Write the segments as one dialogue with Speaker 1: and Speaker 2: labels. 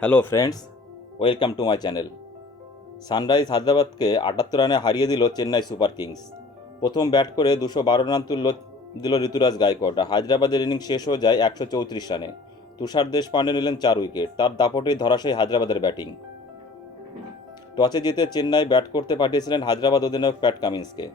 Speaker 1: Hello friends welcome to my channel sunrise হায়দ্রাবাদকে আটাত্তর রানে হারিয়ে দিল চেন্নাই সুপার কিংস। প্রথম ব্যাট করে দুশো বারো রান তুলল, দিল ঋতুরাজ গায়কোয়াড। হায়দ্রাবাদের ইনিংস শেষ হয়ে যায় একশো চৌত্রিশ রানে। তুষার দেশ পাণ্ডে নিলেন চার উইকেট। তার দাপটেই ধরাশায়ী হায়দ্রাবাদের ব্যাটিং। টসে জিতে চেন্নাই ব্যাট করতে পাঠিয়েছিলেন হায়দ্রাবাদ অধিনায়ক প্যাট কামিন্সকে।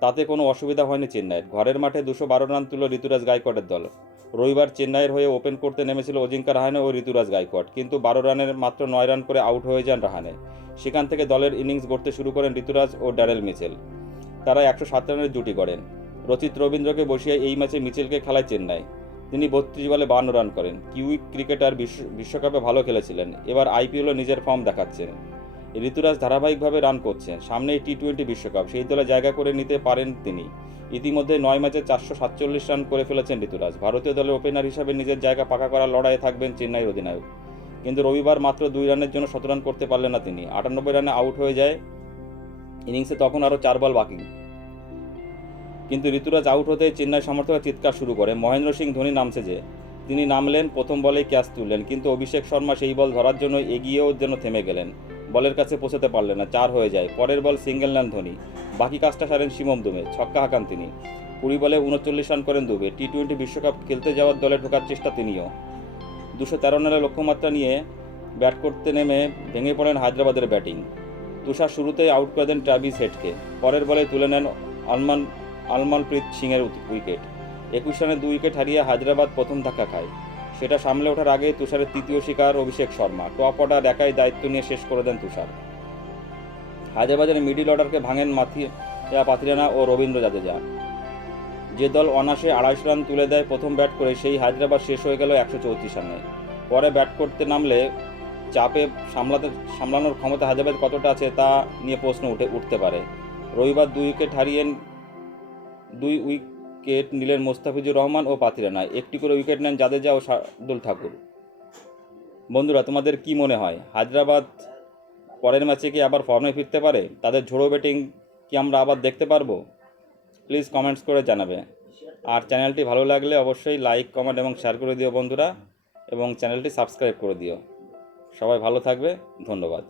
Speaker 1: তাতে কোনো অসুবিধা হয়নি চেন্নাইয়ের। ঘরের মাঠে দুশো বারো রান তুলল ঋতুরাজ গায়কোয়াডের দল। রবিবার চেন্নাইয়ের হয়ে ওপেন করতে নেমেছিল অজিঙ্কা রাহানে ও ঋতুরাজ গায়কোয়াড কিন্তু বারো রানের মাত্র নয় রান করে আউট হয়ে যান রাহানে। সেখান থেকে দলের ইনিংস গড়তে শুরু করেন ঋতুরাজ ও ড্যারেল মিচেল। তারা একশো সাত রানের জুটি করেন রচিত রবীন্দ্রকে বসিয়ে এই ম্যাচে মিচেলকে খেলায় চেন্নাই। তিনি বত্রিশ বলে বান্ন রান করেন। কিউই ক্রিকেটার বিশ্ব বিশ্বকাপে ভালো খেলেছিলেন। এবার আইপিএলও নিজের ফর্ম দেখাচ্ছেন। ঋতুরাজ ধারাবাহিকভাবে রান করছেন। সামনেই টি টোয়েন্টি বিশ্বকাপ, সেই দলে জায়গা করে নিতে পারেন তিনি। ইতিমধ্যে নয় ম্যাচে চারশো সাতচল্লিশ রান করে ফেলেছেন ঋতুরাজ। ভারতীয় দলের ওপেনার হিসাবে নিজের জায়গা পাকা করার লড়াইয়ে থাকবেন চেন্নাইয়ের অধিনায়ক। কিন্তু রবিবার মাত্র দুই রানের জন্য শত রান করতে পারলেন না তিনি। আটানব্বই রানে আউট হয়ে যায়। ইনিংসে তখন আরও চার বল বাকি। কিন্তু ঋতুরাজ আউট হতে চেন্নাই সমর্থকরা চিৎকার শুরু করে। মহেন্দ্র সিং, ধোনি নামছে যে, তিনি নামলেন, প্রথম বলেই ক্যাচ তুললেন। কিন্তু অভিষেক শর্মা সেই বল ধরার জন্য এগিয়েও যেন থেমে গেলেন। বলের কাছে পৌঁছাতে পারলেন না, চার হয়ে যায়। পরের বল সিঙ্গেল নেন ধোনি। বাকি কাজটা সারেন শিমম দুমে, ছক্কা হাঁকান তিনি। কুড়ি বলে উনচল্লিশ রান করেন দুবে। টি টোয়েন্টি বিশ্বকাপ খেলতে যাওয়ার দলে ঢোকার চেষ্টা তিনিও। দুশো তেরো রানের লক্ষ্যমাত্রা নিয়ে ব্যাট করতে নেমে ভেঙে পড়েন হায়দ্রাবাদের ব্যাটিং। তুষার শুরুতেই আউট করে দেন ট্রাভিস হেডকে। পরের বলে তুলে নেন আলমান আলমানপ্রীত সিংয়ের উইকেট। একুশ রানে দুই উইকেট হারিয়ে হায়দ্রাবাদ প্রথম ধাক্কা খায়। সেটা সামলে ওঠার আগে তুষারের তৃতীয় শিকার অভিষেক শর্মা। টপ অর্ডার একাই দায়িত্ব নিয়ে শেষ করে দেন তুষার। হায়দ্রাবাদের মিডিল অর্ডারকে ভাঙেন মাথিয়া পাথিরানা ও রবীন্দ্র জাদেজা। যে দল অনাসে আড়াইশো রান তুলে দেয় প্রথম ব্যাট করে, সেই হায়দ্রাবাদ শেষ হয়ে গেল একশো চৌত্রিশ রানে। পরে ব্যাট করতে নামলে চাপে সামলাতে, সামলানোর ক্ষমতা হায়দ্রাবাদ কতটা আছে তা নিয়ে প্রশ্ন উঠে, উঠতে পারে। রবিবার দুই উইকেট হারিয়েন দুই উইকেট নিলেন মোস্তাফিজুর রহমান ও পাথিরানা একটি করে উইকেট নেন জাদেজা ও শার্দুল ঠাকুর। বন্ধুরা, তোমাদের কি মনে হয়? হায়দ্রাবাদ পরের ম্যাচে কি আবার ফর্মে ফিরতে পারে? তাদের ঝোড়ো ব্যাটিং কি আমরা আবার দেখতে পারব? প্লিজ কমেন্টস করে জানাবে। আর চ্যানেলটি ভালো লাগলে অবশ্যই লাইক, কমেন্ট এবং শেয়ার করে দিও বন্ধুরা এবং চ্যানেলটি সাবস্ক্রাইব করে দিও। সবাই ভালো থাকবে। ধন্যবাদ।